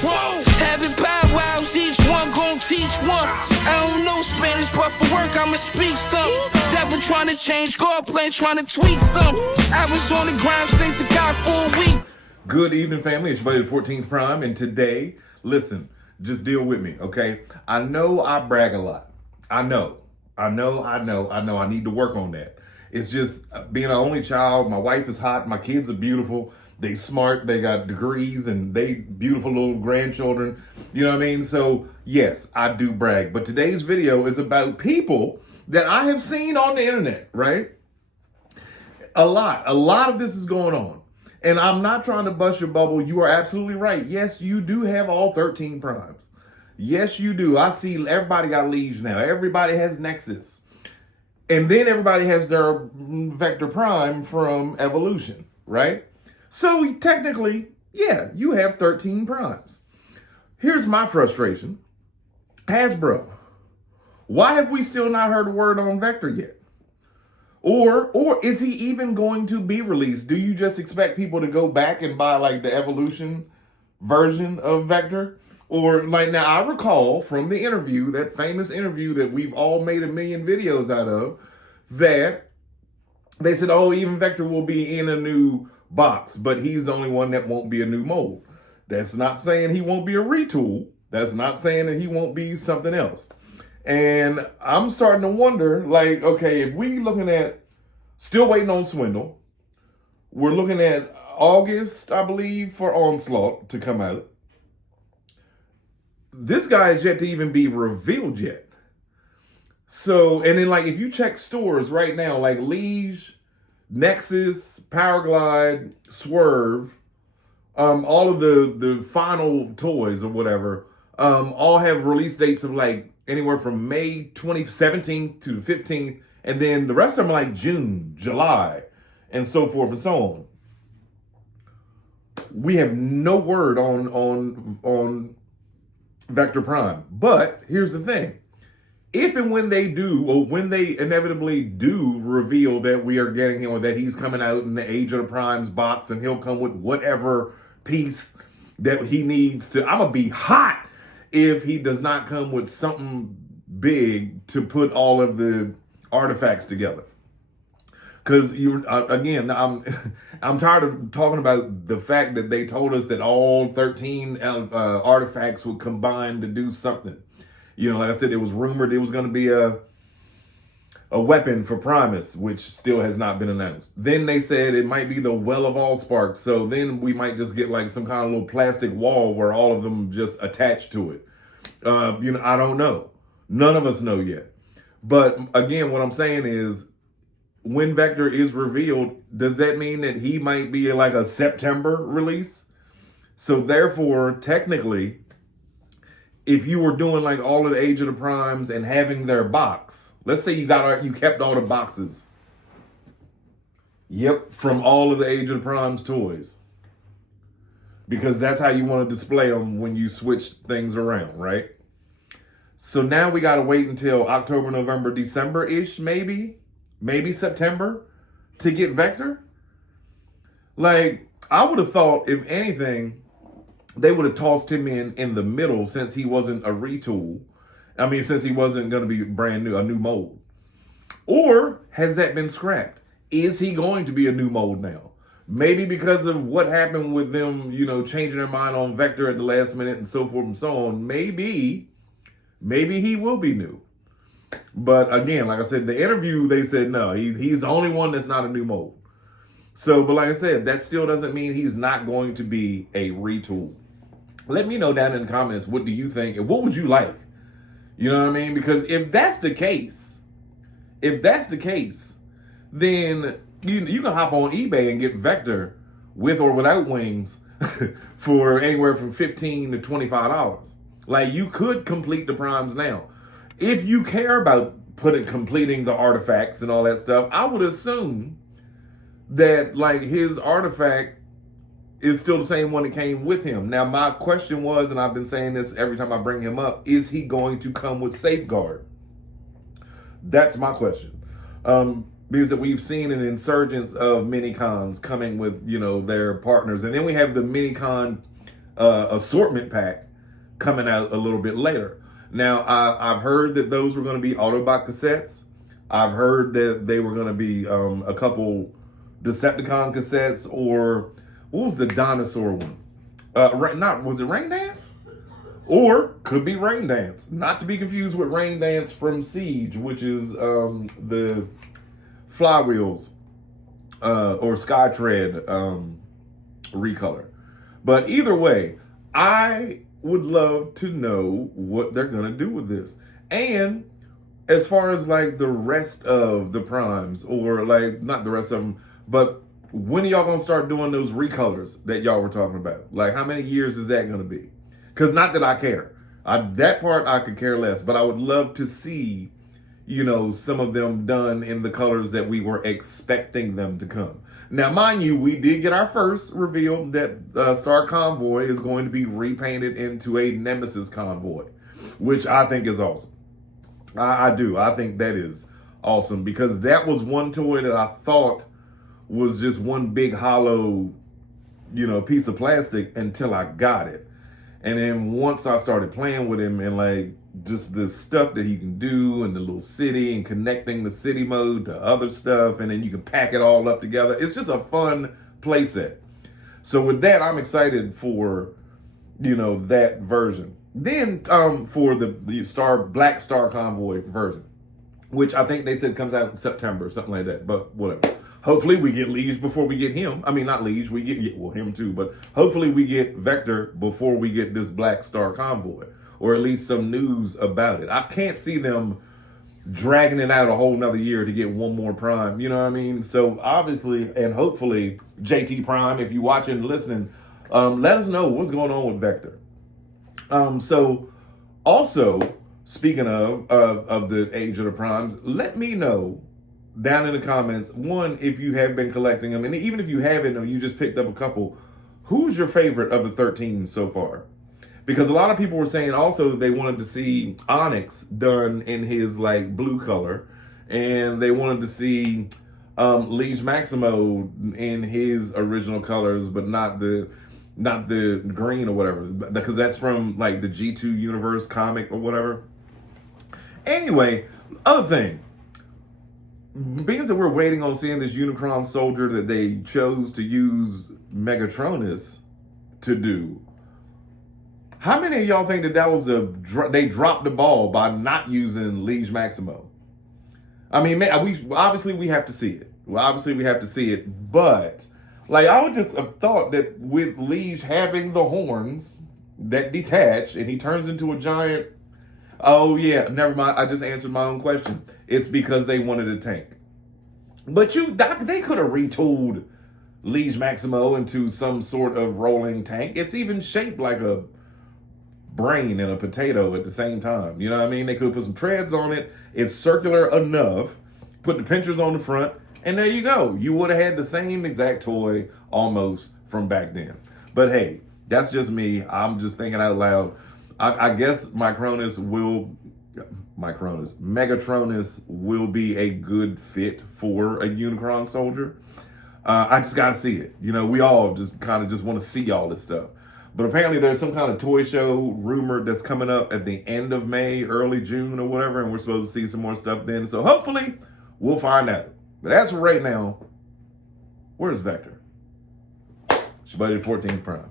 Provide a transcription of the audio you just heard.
drunk. Having powwows, each one gon' teach one. I don't know Spanish, but for work I'ma speak some. Devil trying to change, God plan trying to tweak some. I was on the ground since the guy for a week. Good evening, family. It's your buddy, the 14th Prime, and today, listen, just deal with me, okay? I know I brag a lot. I know. I need to work on that. It's just being an only child. My wife is hot. My kids are beautiful. They smart. They got degrees, and they beautiful little grandchildren. You know what I mean? So, yes, I do brag. But today's video is about people that I have seen on the internet, right? A lot of this is going on. And I'm not trying to bust your bubble. You are absolutely right. Yes, you do have all 13 primes. Yes, you do. I see everybody got Liege now. Everybody has Nexus. And then everybody has their Vector Prime from Evolution, right? So technically, yeah, you have 13 primes. Here's my frustration. Hasbro, why have we still not heard a word on Vector yet? Or is he even going to be released? Do you just expect people to go back and buy like the Evolution version of Vector? Or like, now I recall from the interview, that famous interview that we've all made a million videos out of, that they said, oh, even Vector will be in a new box, but he's the only one that won't be a new mold. That's not saying he won't be a retool. That's not saying that he won't be something else. And I'm starting to wonder, like, okay, if we looking at, still waiting on Swindle, we're looking at August, I believe, for Onslaught to come out. This guy is yet to even be revealed yet. So, and then like, if you check stores right now, like Liege, Nexus, Powerglide, Swerve, all of the final toys or whatever, all have release dates of like anywhere from May 17th to the 15th. And then the rest of them are like June, July, and so forth and so on. We have no word on Vector Prime. But here's the thing. If and when they do, or when they inevitably do reveal that we are getting him, or that he's coming out in the Age of the Primes box and he'll come with whatever piece that he needs to, I'm going to be hot if he does not come with something big to put all of the artifacts together. Because again, I'm tired of talking about the fact that they told us that all 13 artifacts would combine to do something. You know, like I said, it was rumored it was going to be a weapon for Primus, which still has not been announced. Then they said it might be the Well of All Sparks. So then we might just get like some kind of little plastic wall where all of them just attach to it. You know, I don't know. None of us know yet. But again, what I'm saying is, when Vector is revealed, does that mean that he might be like a September release? So therefore, technically, if you were doing like all of the Age of the Primes and having their box, let's say you kept all the boxes. Yep, from all of the Age of the Primes toys. Because that's how you want to display them when you switch things around, right? So now we got to wait until October, November, December-ish, maybe September to get Vector. Like, I would have thought, if anything, they would have tossed him in the middle, since he wasn't a retool. I mean, since he wasn't going to be brand new, a new mold. Or has that been scrapped? Is he going to be a new mold now? Maybe because of what happened with them, you know, changing their mind on Vector at the last minute and so forth and so on. Maybe he will be new. But again, like I said, the interview, they said no, he's the only one that's not a new mold. So, but like I said, that still doesn't mean he's not going to be a retool. Let me know down in the comments, what do you think? And what would you like? You know what I mean? Because if that's the case, then you can hop on eBay and get Vector with or without wings for anywhere from $15 to $25. Like, you could complete the primes now. If you care about completing the artifacts and all that stuff, I would assume that like his artifact is still the same one that came with him. Now, my question was, and I've been saying this every time I bring him up, is he going to come with Safeguard? That's my question. Because that we've seen an insurgence of mini-cons coming with, you know, their partners. And then we have the mini-con assortment pack coming out a little bit later. Now, I've heard that those were going to be Autobot cassettes. I've heard that they were going to be a couple Decepticon cassettes, or what was the dinosaur one? Was it Rain Dance? Or could be Rain Dance. Not to be confused with Rain Dance from Siege, which is the Flywheels or Skytread recolor. But either way, I would love to know what they're going to do with this. And as far as like the rest of the primes, or like not the rest of them, but when are y'all going to start doing those recolors that y'all were talking about? Like, how many years is that going to be? Because not that I care. That part I could care less, but I would love to see, you know, some of them done in the colors that we were expecting them to come. Now, mind you, we did get our first reveal that Star Convoy is going to be repainted into a Nemesis Convoy, which I think is awesome. I do. I think that is awesome, because that was one toy that I thought was just one big hollow, you know, piece of plastic until I got it. And then once I started playing with him and like just the stuff that he can do and the little city and connecting the city mode to other stuff, and then you can pack it all up together. It's just a fun play set. So with that, I'm excited for, you know, that version. Then for the Black Star Convoy version, which I think they said comes out in September or something like that, but whatever. Hopefully we get Liege before we get him. I mean, not Liege, we get, well, him too, but hopefully we get Vector before we get this Black Star Convoy, or at least some news about it. I can't see them dragging it out a whole nother year to get one more Prime, you know what I mean? So obviously, and hopefully, JT Prime, if you're watching and listening, let us know what's going on with Vector. So also, speaking of the age of the Primes, let me know down in the comments, one, if you have been collecting them, and even if you haven't, or you just picked up a couple, who's your favorite of the 13 so far? Because a lot of people were saying also they wanted to see Onyx done in his like blue color, and they wanted to see Liege Maximo in his original colors, but not the green or whatever, because that's from like the G2 Universe comic or whatever. Anyway, other thing, being that we're waiting on seeing this Unicron soldier that they chose to use Megatronus to do, how many of y'all think that was they dropped the ball by not using Liege Maximo? I mean, we obviously have to see it. Well, obviously we have to see it, but like I would just have thought that with Liege having the horns that detach and he turns into a giant. Oh yeah, never mind. I just answered my own question. It's because they wanted a tank. But they could have retooled Liege Maximo into some sort of rolling tank. It's even shaped like a brain and a potato at the same time. You know what I mean? They could have put some treads on it. It's circular enough. Put the pinchers on the front, and there you go. You would have had the same exact toy almost from back then. But hey, that's just me. I'm just thinking out loud. I guess Megatronus will be a good fit for a Unicron soldier. I just gotta see it. You know, we all just kind of just want to see all this stuff. But apparently there's some kind of toy show rumored that's coming up at the end of May, early June or whatever, and we're supposed to see some more stuff then. So hopefully we'll find out. But as for right now, where's Vector? It's your buddy 14th Prime.